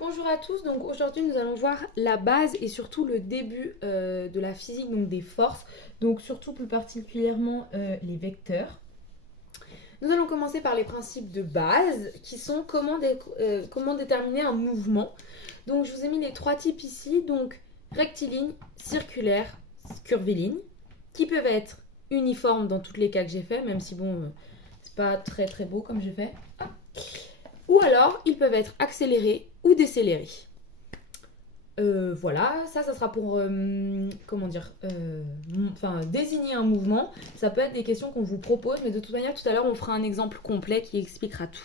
Bonjour à tous, donc aujourd'hui nous allons voir la base et surtout le début de la physique, donc des forces, donc surtout plus particulièrement les vecteurs. Nous allons commencer par les principes de base qui sont comment déterminer un mouvement. Donc je vous ai mis les trois types ici, donc rectiligne, circulaire, curviligne, qui peuvent être uniformes dans tous les cas que j'ai fait, même si bon, c'est pas très très beau comme j'ai fait. Ou alors, ils peuvent être accélérés ou décélérés. Voilà, ça sera pour désigner un mouvement. Ça peut être des questions qu'on vous propose, mais de toute manière, tout à l'heure, on fera un exemple complet qui expliquera tout.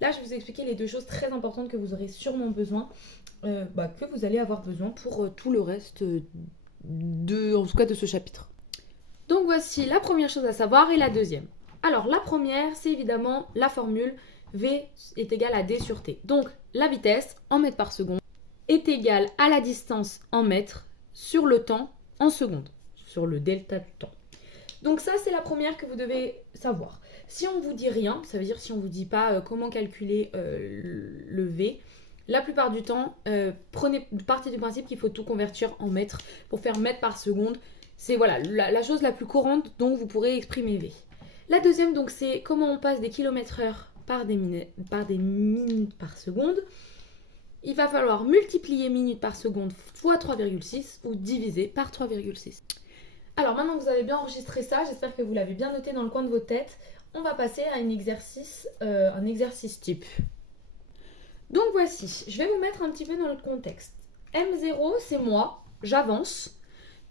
Là, je vais vous expliquer les deux choses très importantes que vous aurez sûrement besoin, que vous allez avoir besoin pour tout le reste en tout cas de ce chapitre. Donc voici la première chose à savoir et la deuxième. Alors la première, c'est évidemment la formule V est égal à D sur T. Donc la vitesse en mètres par seconde est égale à la distance en mètres sur le temps en secondes, sur le delta du temps. Donc ça, c'est la première que vous devez savoir. Si on ne vous dit rien, ça veut dire si on ne vous dit pas comment calculer le V, la plupart du temps, prenez partie du principe qu'il faut tout convertir en mètres pour faire mètres par seconde. C'est voilà, la chose la plus courante dont vous pourrez exprimer V. La deuxième, donc, c'est comment on passe des km/h par des minutes par seconde. Il va falloir multiplier minutes par seconde fois 3,6 ou diviser par 3,6. Alors maintenant que vous avez bien enregistré ça, j'espère que vous l'avez bien noté dans le coin de vos têtes, on va passer à un exercice type. Donc voici, je vais vous mettre un petit peu dans le contexte. M0, c'est moi, j'avance.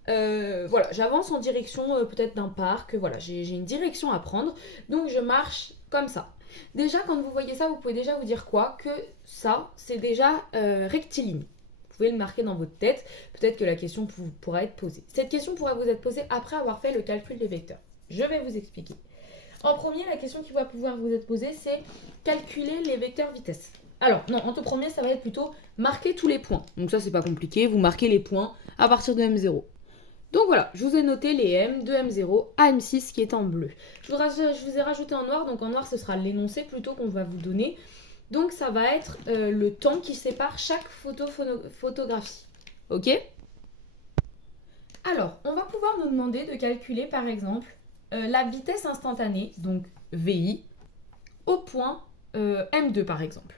J'avance en direction peut-être d'un parc, j'ai une direction à prendre, donc je marche comme ça. Déjà, quand vous voyez ça, vous pouvez déjà vous dire quoi? Que ça, c'est déjà rectiligne. Vous pouvez le marquer dans votre tête, peut-être que la question pourra être posée. Cette question pourra vous être posée après avoir fait le calcul des vecteurs. Je vais vous expliquer. En premier, la question qui va pouvoir vous être posée, c'est calculer les vecteurs vitesse. Alors, non, en tout premier, ça va être plutôt marquer tous les points. Donc ça, c'est pas compliqué, vous marquez les points à partir de M0. Donc voilà, je vous ai noté les M de M0 à M6 qui est en bleu. Je vous ai rajouté en noir, donc en noir ce sera l'énoncé plutôt qu'on va vous donner. Donc ça va être le temps qui sépare chaque photographie. Ok? Alors, on va pouvoir nous demander de calculer par exemple la vitesse instantanée, donc VI, au point M2 par exemple.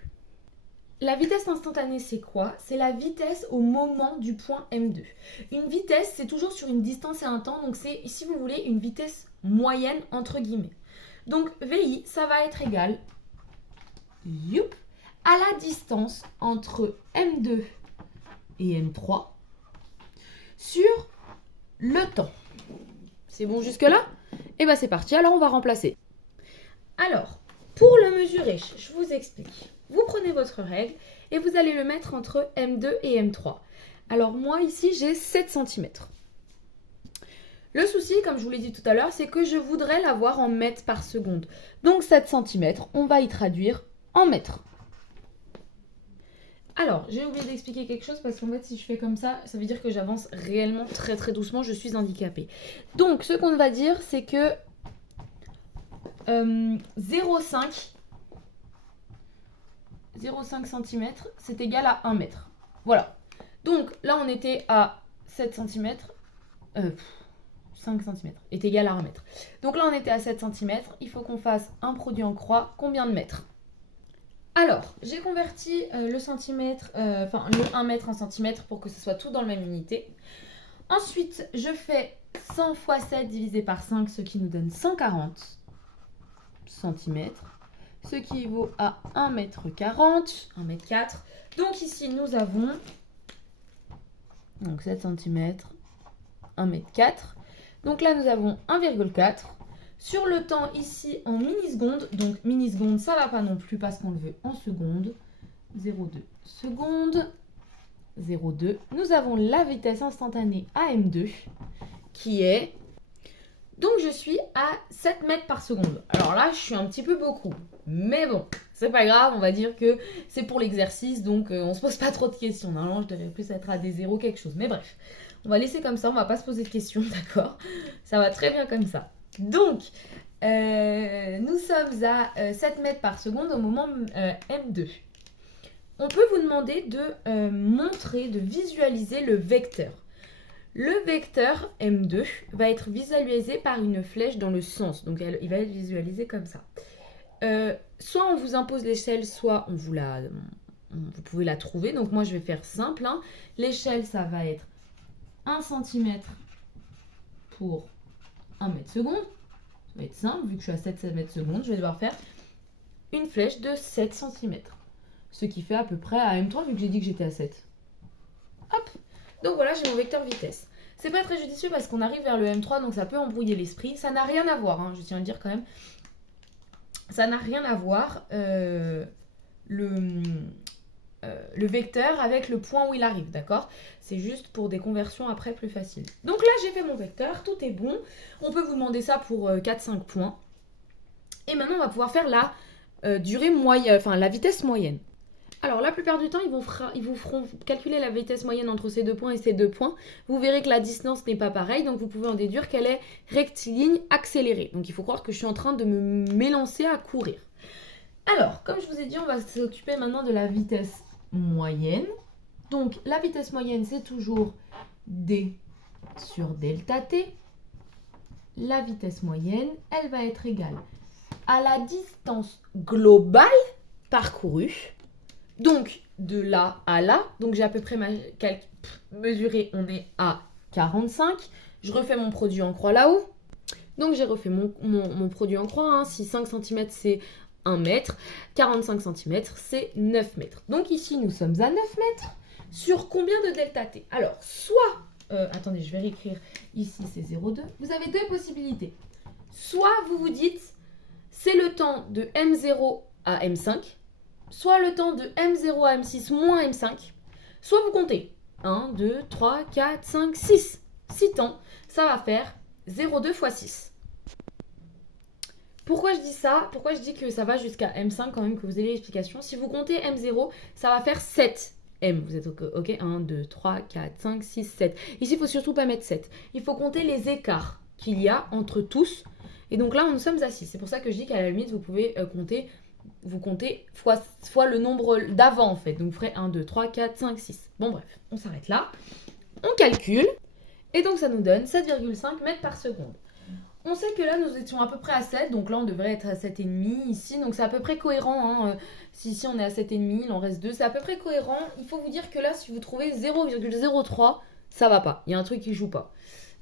La vitesse instantanée, c'est quoi? C'est la vitesse au moment du point M2. Une vitesse, c'est toujours sur une distance et un temps, donc c'est, si vous voulez, une vitesse moyenne entre guillemets. Donc VI, ça va être égal à la distance entre M2 et M3 sur le temps. C'est bon jusque-là? Et bien c'est parti, alors on va remplacer. Alors, pour le mesurer, je vous explique. Vous prenez votre règle et vous allez le mettre entre M2 et M3. Alors moi ici j'ai 7 cm. Le souci, comme je vous l'ai dit tout à l'heure, c'est que je voudrais l'avoir en mètres par seconde. Donc 7 cm, on va y traduire en mètres. Alors, j'ai oublié d'expliquer quelque chose parce qu'en fait, si je fais comme ça veut dire que j'avance réellement très très doucement, je suis handicapée. Donc, ce qu'on va dire, c'est que 0,5 cm, c'est égal à 1 mètre. Voilà. Donc, là, on était à 7 cm. 5 cm est égal à 1 mètre. Donc là, on était à 7 cm. Il faut qu'on fasse un produit en croix. Combien de mètres? Alors, j'ai converti le centimètre, le 1 mètre en centimètres pour que ce soit tout dans la même unité. Ensuite, je fais 100 fois 7 divisé par 5, ce qui nous donne 140 cm, ce qui vaut à 1 mètre 40, 1 mètre 4. Donc ici, nous avons 7 cm, 1 mètre 4. Donc là, nous avons 1,4. Sur le temps, ici, en millisecondes, donc millisecondes, ça ne va pas non plus parce qu'on le veut en secondes. 0,2 secondes, 0,2. Nous avons la vitesse instantanée à M2, qui est... Donc je suis à 7 mètres par seconde. Alors là, je suis un petit peu beaucoup. Mais bon, c'est pas grave, on va dire que c'est pour l'exercice, donc on se pose pas trop de questions. Normalement, je devrais plus être à des zéros quelque chose. Mais bref, on va laisser comme ça, on va pas se poser de questions, d'accord? Ça va très bien comme ça. Donc, nous sommes à 7 mètres par seconde au moment M2. on peut vous demander de montrer, de visualiser le vecteur. Le vecteur M2 va être visualisé par une flèche dans le sens. Donc, il va être visualisé comme ça. Soit on vous impose l'échelle, soit vous pouvez la trouver. Donc, moi, je vais faire simple. Hein. L'échelle, ça va être 1 cm pour 1 mètre seconde. Ça va être simple. Vu que je suis à 7 mètres secondes, je vais devoir faire une flèche de 7 cm. Ce qui fait à peu près à M3, vu que j'ai dit que j'étais à 7. Hop. Donc voilà, j'ai mon vecteur vitesse. C'est pas très judicieux parce qu'on arrive vers le M3, donc ça peut embrouiller l'esprit. Ça n'a rien à voir, hein, je tiens à le dire quand même. Ça n'a rien à voir le vecteur avec le point où il arrive, d'accord? C'est juste pour des conversions après plus faciles. Donc là, j'ai fait mon vecteur, tout est bon. On peut vous demander ça pour 4-5 points. Et maintenant, on va pouvoir faire la durée moyenne, enfin la vitesse moyenne. Alors, la plupart du temps, ils vous feront calculer la vitesse moyenne entre ces 2 points et ces 2 points. Vous verrez que la distance n'est pas pareille, donc vous pouvez en déduire qu'elle est rectiligne accélérée. Donc, il faut croire que je suis en train de m'élancer à courir. Alors, comme je vous ai dit, on va s'occuper maintenant de la vitesse moyenne. Donc, la vitesse moyenne, c'est toujours D sur delta T. La vitesse moyenne, elle va être égale à la distance globale parcourue. Donc, de là à là, donc j'ai à peu près mesuré, on est à 45. Je refais mon produit en croix là-haut. Donc, j'ai refait mon produit en croix. Hein. Si 5 cm, c'est 1 mètre, 45 cm, c'est 9 mètres. Donc, ici, nous sommes à 9 mètres. Sur combien de delta T? Alors, soit, attendez, je vais réécrire. Ici, c'est 0,2. Vous avez deux possibilités. Soit vous vous dites, c'est le temps de M0 à M5. Soit le temps de M0 à M6 moins M5, soit vous comptez 1, 2, 3, 4, 5, 6. 6 temps, ça va faire 0,2 fois 6. Pourquoi je dis ça? Pourquoi je dis que ça va jusqu'à M5 quand même, que vous ayez l'explication? Si vous comptez M0, ça va faire 7 M. Vous êtes OK? 1, 2, 3, 4, 5, 6, 7. Ici, il ne faut surtout pas mettre 7. Il faut compter les écarts qu'il y a entre tous. Et donc là, nous sommes à 6. C'est pour ça que je dis qu'à la limite, vous pouvez compter... Vous comptez fois le nombre d'avant en fait. Donc vous ferez 1, 2, 3, 4, 5, 6. Bon bref, on s'arrête là. On calcule. Et donc ça nous donne 7,5 mètres par seconde. On sait que là nous étions à peu près à 7. Donc là on devrait être à 7,5 ici. Donc c'est à peu près cohérent. Hein. Si ici on est à 7,5, il en reste 2. C'est à peu près cohérent. Il faut vous dire que là si vous trouvez 0,03, ça va pas. Il y a un truc qui joue pas.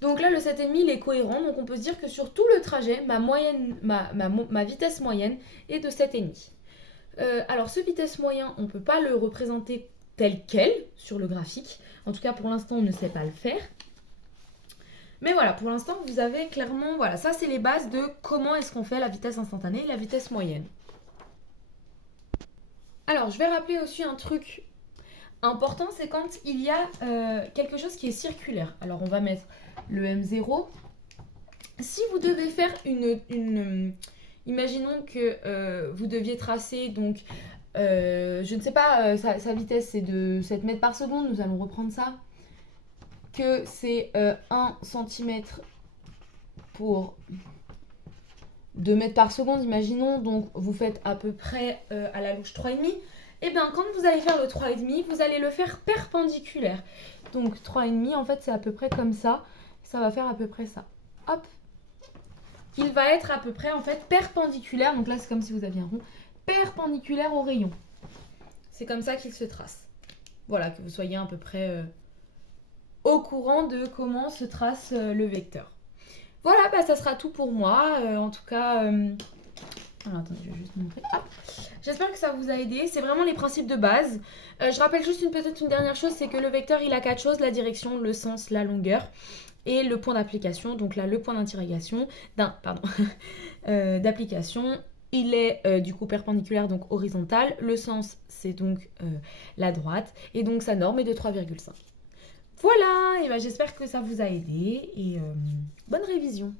Donc là, le 7,5, il est cohérent. Donc on peut se dire que sur tout le trajet, ma vitesse moyenne est de 7,5. Alors ce vitesse moyen, on ne peut pas le représenter tel quel sur le graphique. En tout cas, pour l'instant, on ne sait pas le faire. Mais voilà, pour l'instant, vous avez clairement... Voilà, ça, c'est les bases de comment est-ce qu'on fait la vitesse instantanée et la vitesse moyenne. Alors, je vais rappeler aussi un truc important, c'est quand il y a quelque chose qui est circulaire. Alors, on va mettre le M0. Si vous devez faire imaginons que vous deviez tracer, donc, je ne sais pas, sa vitesse c'est de 7 mètres par seconde, nous allons reprendre ça. Que c'est 1 cm pour 2 mètres par seconde, imaginons. Donc, vous faites à peu près à la louche 3,5. Et bien, quand vous allez faire le 3,5, vous allez le faire perpendiculaire. Donc, 3,5, en fait, c'est à peu près comme ça. Ça va faire à peu près ça. Hop. Il va être à peu près, en fait, perpendiculaire. Donc là, c'est comme si vous aviez un rond. Perpendiculaire au rayon. C'est comme ça qu'il se trace. Voilà, que vous soyez à peu près au courant de comment se trace le vecteur. Voilà, bah, ça sera tout pour moi. En tout cas... Alors, attendez, je vais juste montrer. Hop. J'espère que ça vous a aidé. C'est vraiment les principes de base. Je rappelle juste peut-être une dernière chose, c'est que le vecteur, il a 4 choses. La direction, le sens, la longueur et le point d'application. Donc là, le point d'interrogation, d'application, il est du coup perpendiculaire, donc horizontal. Le sens, c'est donc la droite. Et donc sa norme est de 3,5. Voilà, et ben, j'espère que ça vous a aidé. Et bonne révision.